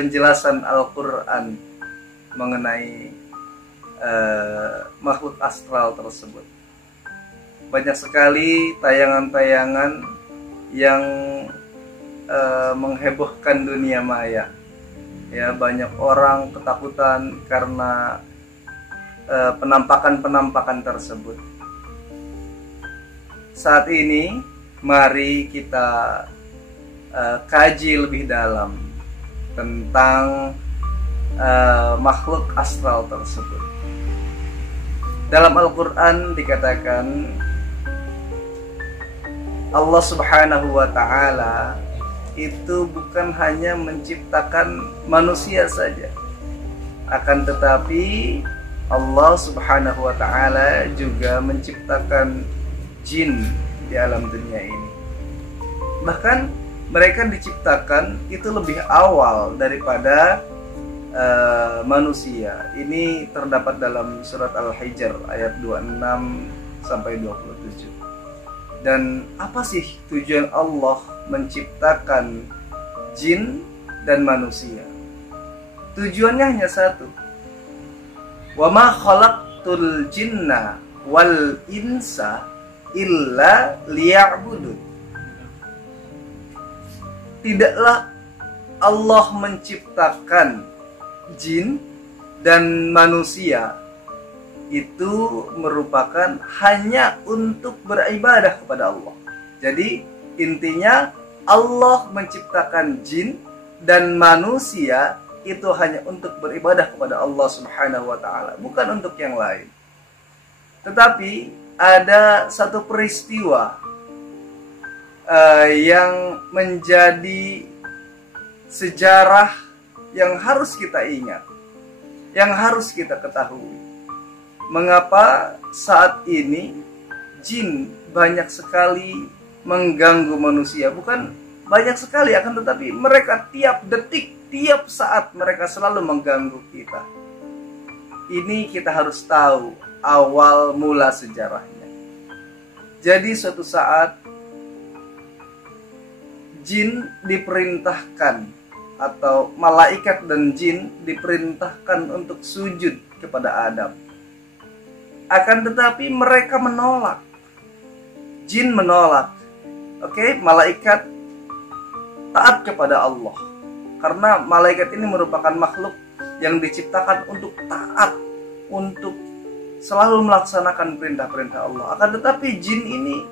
penjelasan Al-Quran mengenai makhluk astral tersebut. Banyak sekali tayangan-tayangan yang menghebohkan dunia maya. Ya, banyak orang ketakutan karena penampakan-penampakan tersebut. Saat ini mari kita kaji lebih dalam tentang makhluk astral tersebut. Dalam Al-Quran dikatakan Allah Subhanahu wa Ta'ala itu bukan hanya menciptakan manusia saja, akan tetapi Allah Subhanahu wa Ta'ala juga menciptakan jin di alam dunia ini. Bahkan mereka diciptakan itu lebih awal daripada manusia. Ini terdapat dalam surat Al-Hijr ayat 26 sampai 27. Dan apa sih tujuan Allah menciptakan jin dan manusia? Tujuannya hanya satu. Wa ma khalaqtul jinna wal insa illa liya'budun. Tidaklah Allah menciptakan jin dan manusia itu merupakan hanya untuk beribadah kepada Allah. Jadi intinya Allah menciptakan jin dan manusia itu hanya untuk beribadah kepada Allah Subhanahu wa Ta'ala, bukan untuk yang lain. Tetapi ada satu peristiwa yang menjadi sejarah yang harus kita ingat, yang harus kita ketahui. Mengapa saat ini jin banyak sekali mengganggu manusia? Bukan banyak sekali, akan tetapi mereka tiap detik, tiap saat mereka selalu mengganggu kita. Ini kita harus tahu awal mula sejarahnya. Jadi suatu saat jin diperintahkan, atau malaikat dan jin diperintahkan untuk sujud kepada Adam. Akan tetapi mereka menolak. Jin menolak. Malaikat taat kepada Allah. Karena malaikat ini merupakan makhluk yang diciptakan untuk taat, untuk selalu melaksanakan perintah-perintah Allah. Akan tetapi jin ini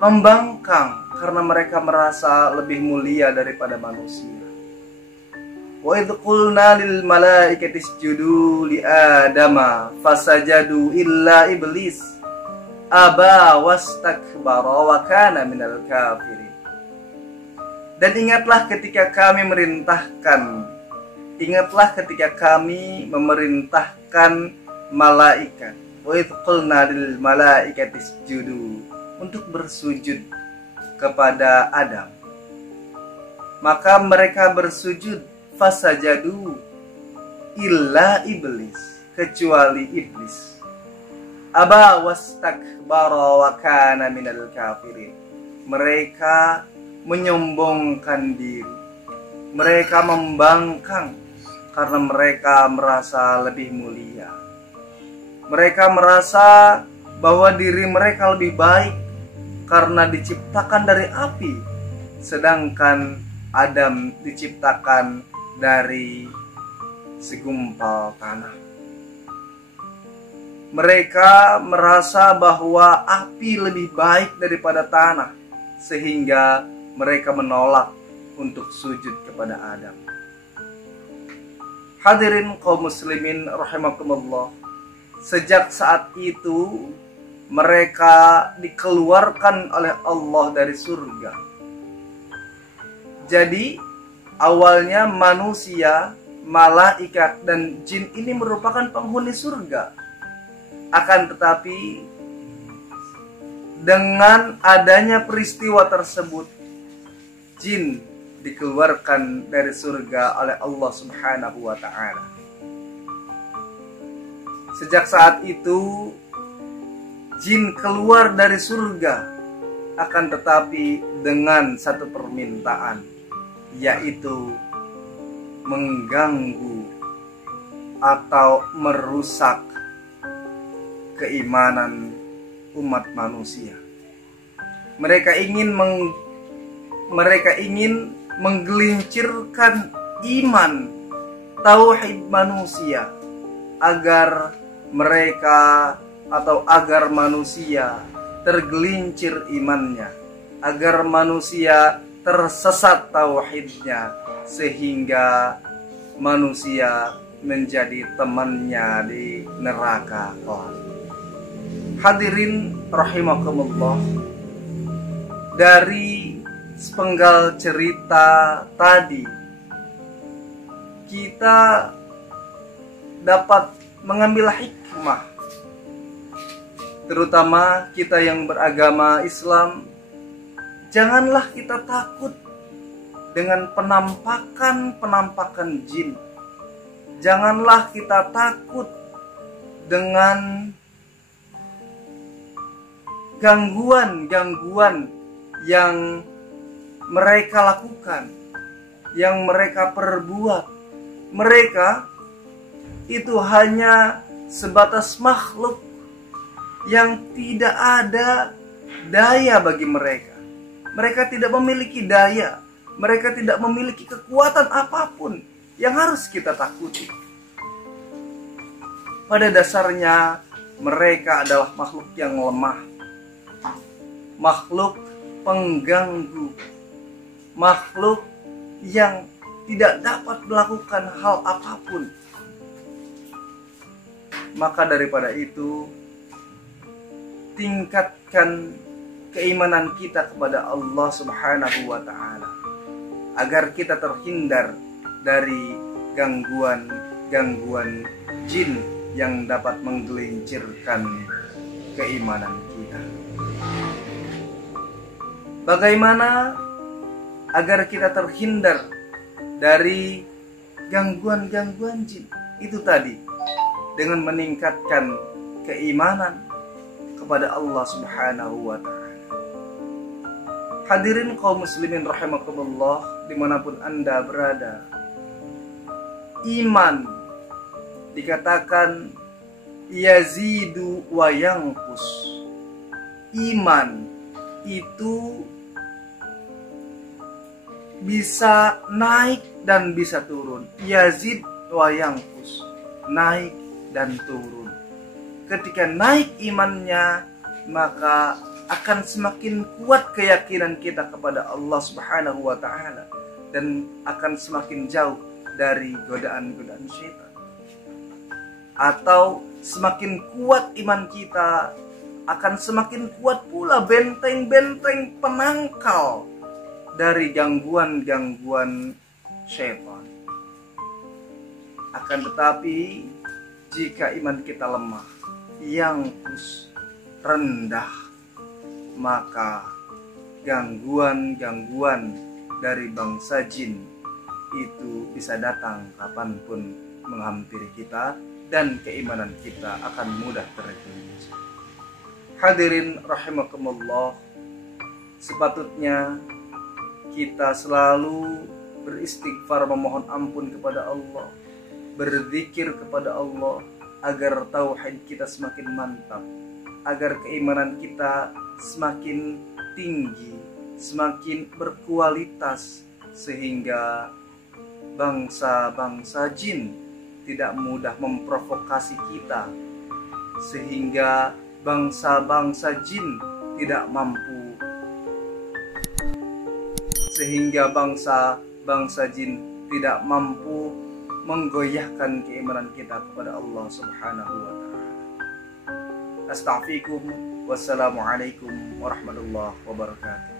membangkang karena mereka merasa lebih mulia daripada manusia. Wa idh qulna lil malaikati isjudu li adama fasajadu illa iblis aba wastakbara wa kana minal kafirin. Dan ingatlah ketika kami memerintahkan malaikat. Wa idh qulna lil malaikati isjudu, untuk bersujud kepada Adam. Maka mereka bersujud, fasajadu illa iblis, kecuali iblis. Aba wastakbara wa kana minal kafirin. Mereka menyombongkan diri, mereka membangkang karena mereka merasa lebih mulia. Mereka merasa bahwa diri mereka lebih baik karena diciptakan dari api, sedangkan Adam diciptakan dari segumpal tanah. Mereka merasa bahwa api lebih baik daripada tanah, sehingga mereka menolak untuk sujud kepada Adam. Hadirin kaum muslimin rahimakumullah, sejak saat itu mereka dikeluarkan oleh Allah dari surga. Jadi awalnya manusia, malaikat dan jin ini merupakan penghuni surga. Akan tetapi dengan adanya peristiwa tersebut, jin dikeluarkan dari surga oleh Allah Subhanahu wa Ta'ala. Sejak saat itu jin keluar dari surga, akan tetapi dengan satu permintaan, yaitu mengganggu atau merusak keimanan umat manusia. Mereka ingin menggelincirkan iman tauhid manusia agar manusia tergelincir imannya, agar manusia tersesat tauhidnya, sehingga manusia menjadi temannya di neraka kelak. Hadirin rahimakumullah, dari sepenggal cerita tadi kita dapat mengambil hikmah, terutama kita yang beragama Islam. Janganlah kita takut dengan penampakan jin. Janganlah kita takut dengan gangguan yang mereka lakukan, yang mereka perbuat. Mereka itu hanya sebatas makhluk yang tidak ada daya bagi mereka. Mereka tidak memiliki daya, mereka tidak memiliki kekuatan apapun yang harus kita takuti. Pada dasarnya mereka adalah makhluk yang lemah, makhluk pengganggu, makhluk yang tidak dapat melakukan hal apapun. Maka daripada itu, tingkatkan keimanan kita kepada Allah Subhanahu wa Ta'ala, agar kita terhindar dari gangguan jin yang dapat menggelincirkan keimanan kita. Bagaimana agar kita terhindar dari gangguan jin? Itu tadi, dengan meningkatkan keimanan kepada Allah Subhanahu wa Ta'ala. Hadirin kaum muslimin rahimakumullah, dimanapun Anda berada, iman dikatakan yazidu wa yanqus. Iman itu bisa naik dan bisa turun. Yazid wa yanqus, naik dan turun. Ketika naik imannya, maka akan semakin kuat keyakinan kita kepada Allah Subhanahu wa Ta'ala, dan akan semakin jauh dari godaan-godaan syaitan. Atau semakin kuat iman kita, akan semakin kuat pula benteng-benteng penangkal dari gangguan-gangguan syaitan. Akan tetapi jika iman kita lemah, yanqus, rendah, maka gangguan-gangguan dari bangsa jin itu bisa datang kapanpun menghampiri kita, dan keimanan kita akan mudah tergelincir. Hadirin rahimakumullah, sepatutnya kita selalu beristighfar, memohon ampun kepada Allah, berzikir kepada Allah, agar tauhid kita semakin mantap, agar keimanan kita semakin tinggi, semakin berkualitas, sehingga bangsa-bangsa jin tidak mudah memprovokasi kita, sehingga bangsa-bangsa jin tidak mampu, sehingga bangsa-bangsa jin tidak mampu menggoyahkan keimanan kita kepada Allah Subhanahu wa Ta'ala. Astaghfirukum. Wassalamualaikum warahmatullahi wabarakatuh.